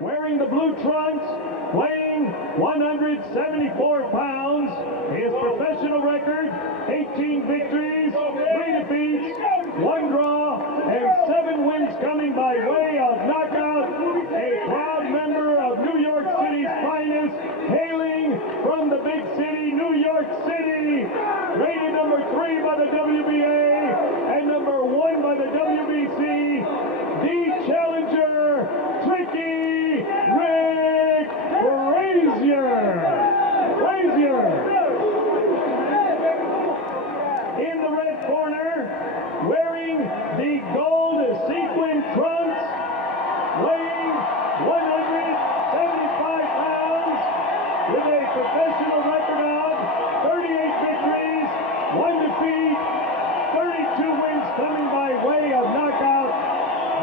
wearing the blue trunks, weighing 174 pounds. His professional record, 18 victories, 3 defeats, 1 draw, and 7 wins coming by way of knockout. A proud member of New York City's finest, hailing from the big city, New York City. Rated number 3 by the WBA and number 1 by the WBC. The challenger, Tricky Rick FRAZIER. In the red corner, wearing the gold sequin trunks, weighing 175 pounds, with a professional record of 38 victories, 1 defeat, 32 wins coming by way of knockout.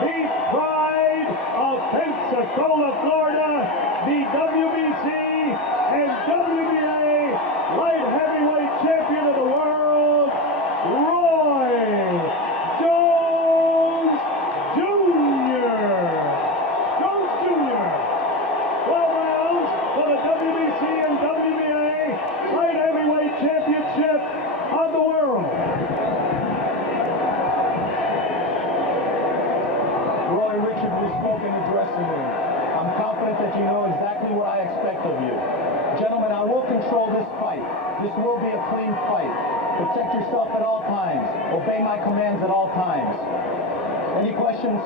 The pride of Pensacola, Florida, the WBC and WBA light heavyweight champion of the world, Roy Jones Jr. 12 rounds for the WBC and WBA light heavyweight championship of the world. Roy, Richard will speak in the dressing room. I'm confident that you know exactly what I expect of you. Gentlemen, I will control this fight. This will be a clean fight. Protect yourself at all times. Obey my commands at all times. Any questions?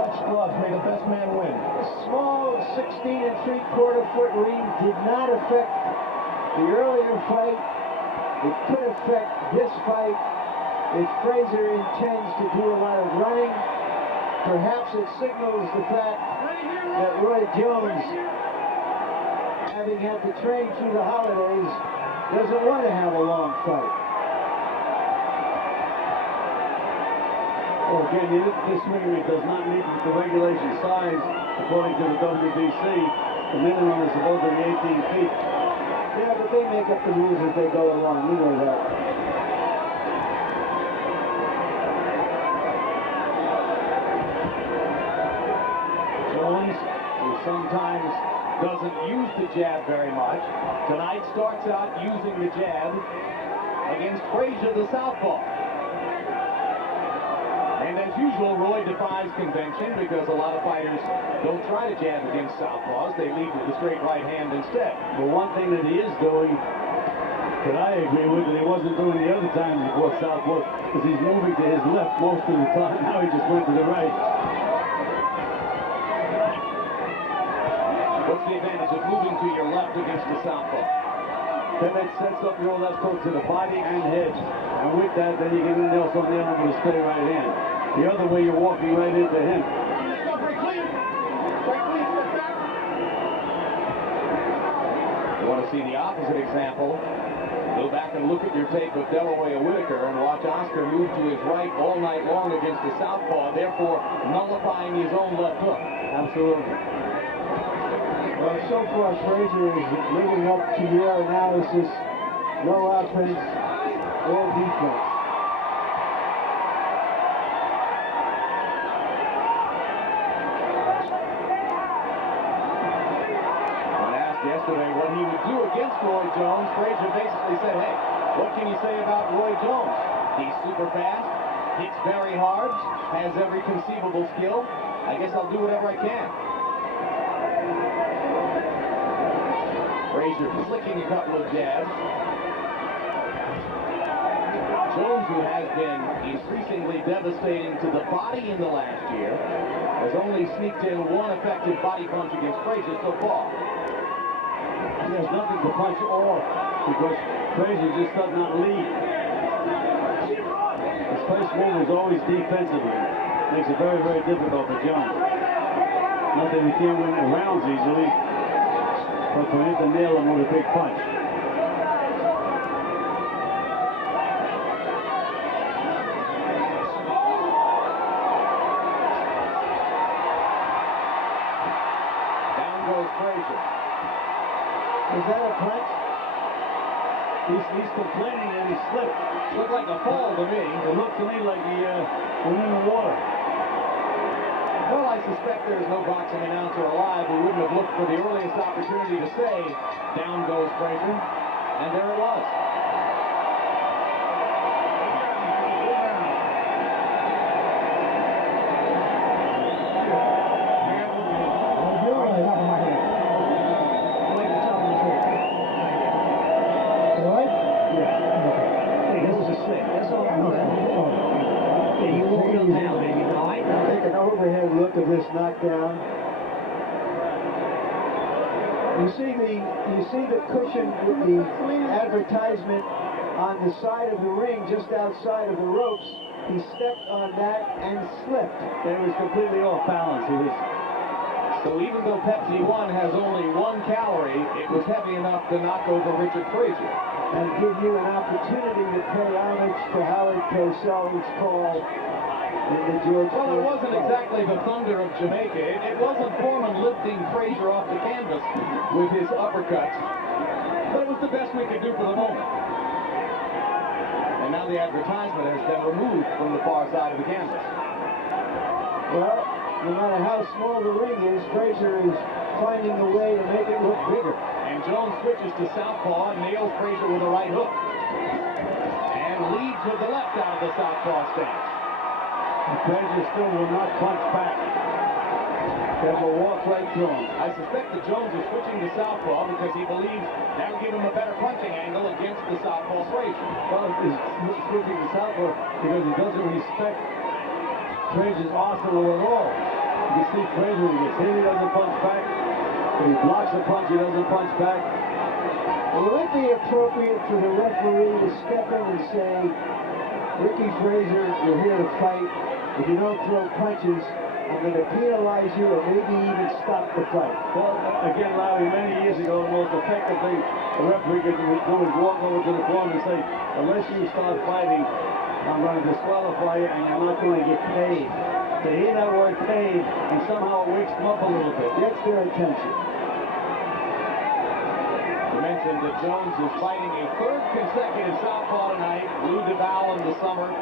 Touch gloves. May the best man win. The small 16 3/4 foot ring did not affect the earlier fight. It could affect this fight if FRAZIER intends to do a lot of running. Perhaps it signals the fact that Roy Jones, having had to train through the holidays, doesn't want to have a long fight. Well, again, this ring does not meet the regulation size according to the WBC. The minimum is supposed to be 18 feet. Yeah, but they make up the rules as they go along. We know that. Jones, who sometimes doesn't use the jab very much, tonight starts out using the jab against FRAZIER, the southpaw. And as usual, Roy defies convention because a lot of fighters don't try to jab against southpaws. They lead with the straight right hand instead. But one thing that he is doing that I agree with that he wasn't doing the other times before southpaw is he's moving to his left most of the time. Now he just went to the right. What's the advantage of moving to your left against the southpaw? Then that sets up your left hook to the body and head. And with that, then you get in else on the arm with a straight right hand. The other way, you're walking right into him. You want to see the opposite example? Go back and look at your tape of Delaware Whitaker and watch Oscar move to his right all night long against the southpaw, therefore nullifying his own left hook. Absolutely. Well, so far, FRAZIER is living up to your analysis. No offense, all defense. When asked yesterday what he would do against Roy Jones, FRAZIER basically said, hey, what can you say about Roy Jones? He's super fast, hits very hard, has every conceivable skill. I guess I'll do whatever I can. FRAZIER flicking a couple of jabs. Jones, who has been increasingly devastating to the body in the last year, has only sneaked in 1 effective body punch against FRAZIER so far. He has nothing to punch off because FRAZIER just does not lead. His first move is always defensively. Makes it very, very difficult for Jones. Not that he can't win rounds easily, but for him to nail him with a big punch. Down goes FRAZIER. Is that a punch? He's complaining that he slipped. Looked like a fall to me. It looked to me like he went in the water. Well, I suspect there's no boxing announcer alive who wouldn't have looked for the earliest opportunity to say, down goes Frazier, and there it was. Overhead look of this knockdown. You see the cushion with the advertisement on the side of the ring, just outside of the ropes. He stepped on that and slipped. It was completely off balance. So even though Pepsi 1 has only 1 calorie, it was heavy enough to knock over Richard Frazier. And give you an opportunity to pay homage to Howard Cosell's call. Well, it wasn't exactly the thunder of Jamaica. It wasn't Foreman lifting Frazier off the canvas with his uppercuts. But it was the best we could do for the moment. And now the advertisement has been removed from the far side of the canvas. Well, no matter how small the ring is, Frazier is finding a way to make it look bigger. And Jones switches to southpaw and nails Frazier with a right hook. And leads with the left out of the southpaw stance. Frazier still will not punch back. They will walk right through him. I suspect that Jones is switching to southpaw because he believes that'll give him a better punching angle against the southpaw Frazier. Well, he's switching to southpaw because he doesn't respect Frazier's arsenal at all. You can see Frazier, when he gets hit, he doesn't punch back. When he blocks a punch, he doesn't punch back. It would be appropriate for the referee to step in and say, Ricky Frazier, you're here to fight. If you don't throw punches, I'm going to penalize you and maybe even stop the fight. Well, again, Larry, many years ago, the most effective thing the referee could do is walk over to the corner and say, unless you start fighting, I'm going to disqualify you and you're not going to get paid. They hear that word paid, and somehow it wakes them up a little bit. Gets their attention. You mentioned that Jones is fighting a 3rd consecutive southpaw tonight. Lou DeVal in the summer.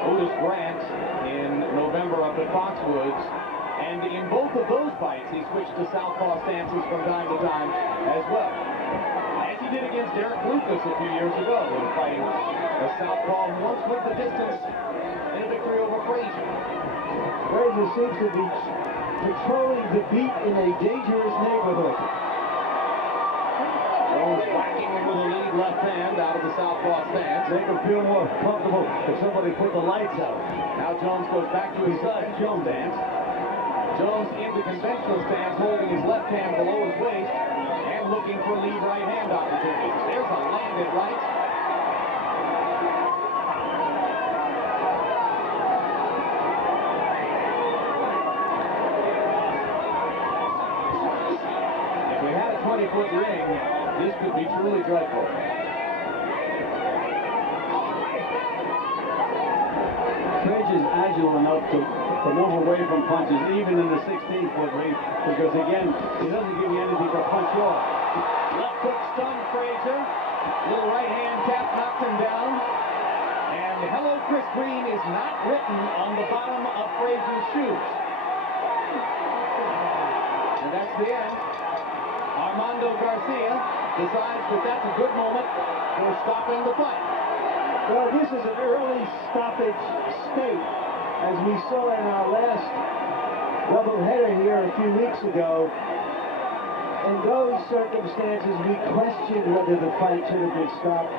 Otis Grant in November up at Foxwoods. And in both of those fights, he switched to southpaw stances from time to time as well. As he did against Derek Lucas a few years ago in fighting a southpaw who once went the distance in a victory over Frazier. Frazier seems to be patrolling the beat in a dangerous neighborhood. Jones whacking him with a lead left hand out of the southpaw stance. Make him feel more comfortable if somebody put the lights out. Now Jones goes back to his conventional stance. Jones in the conventional stance, holding his left hand below his waist and looking for lead right hand opportunities. There's a landed right. If we had a 20-foot ring, this could be truly dreadful. Frazier's agile enough to move away from punches, even in the 16-foot ring, because again, he doesn't give you anything to punch off. Left hook stunned Frazier. Little right hand tap knocked him down. And hello, Chris Green is not written on the bottom of Frazier's shoes. And that's the end. Armando Garcia decides that that's a good moment for stopping the fight. Well, this is an early stoppage state, as we saw in our last doubleheader here a few weeks ago. In those circumstances, we questioned whether the fight should have been stopped.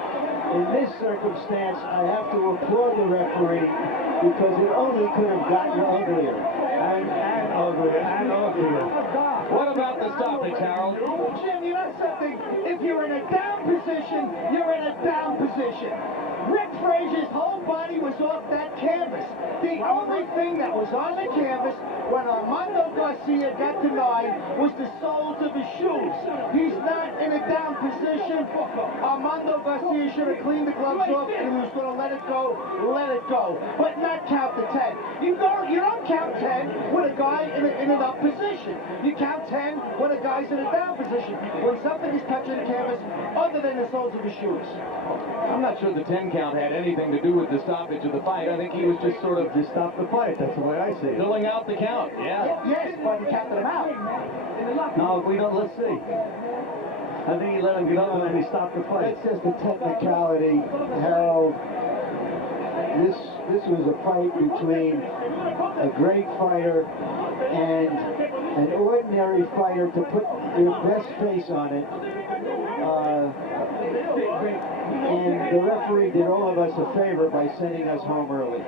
In this circumstance, I have to applaud the referee because it only could have gotten uglier. And uglier. What about the stoppage, Harold? Jim, you know something? If you're in a down position, you're in a down position. Rick Frazier's whole body was off that canvas. The only thing that was on the canvas when Armando Garcia got denied was the soles of his shoes. He's not in a down position. Armando Garcia should have cleaned the gloves off and he was going to let it go, but not count the 10. You don't count 10 with a guy in an up position. You count 10 when a guy's in a down position. When something is touching the canvas other than the soles soles of his shoes. I'm not sure the 10 count had anything to do with the stoppage of the fight. I think he was just sort of Just stop the fight. That's the way I see it. filling out the count. Yeah. Yes, but he counted him out. No, we don't. Let's see. I think he let him get up and then he stopped the fight. That's just a technicality, Harold. This was a fight between a great fighter and an ordinary fighter to put their best face on it. And the referee did all of us a favor by sending us home early.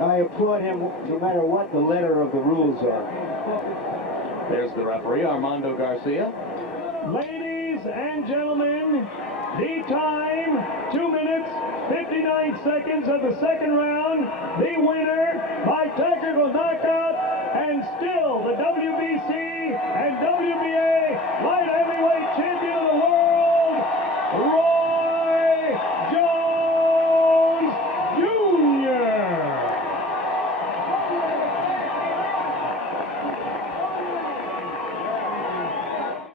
I applaud him no matter what the letter of the rules are. There's the referee, Armando Garcia. Ladies and gentlemen, the time, 2 minutes, 59 seconds of the second round. The winner by technical knockout, and still the WBC and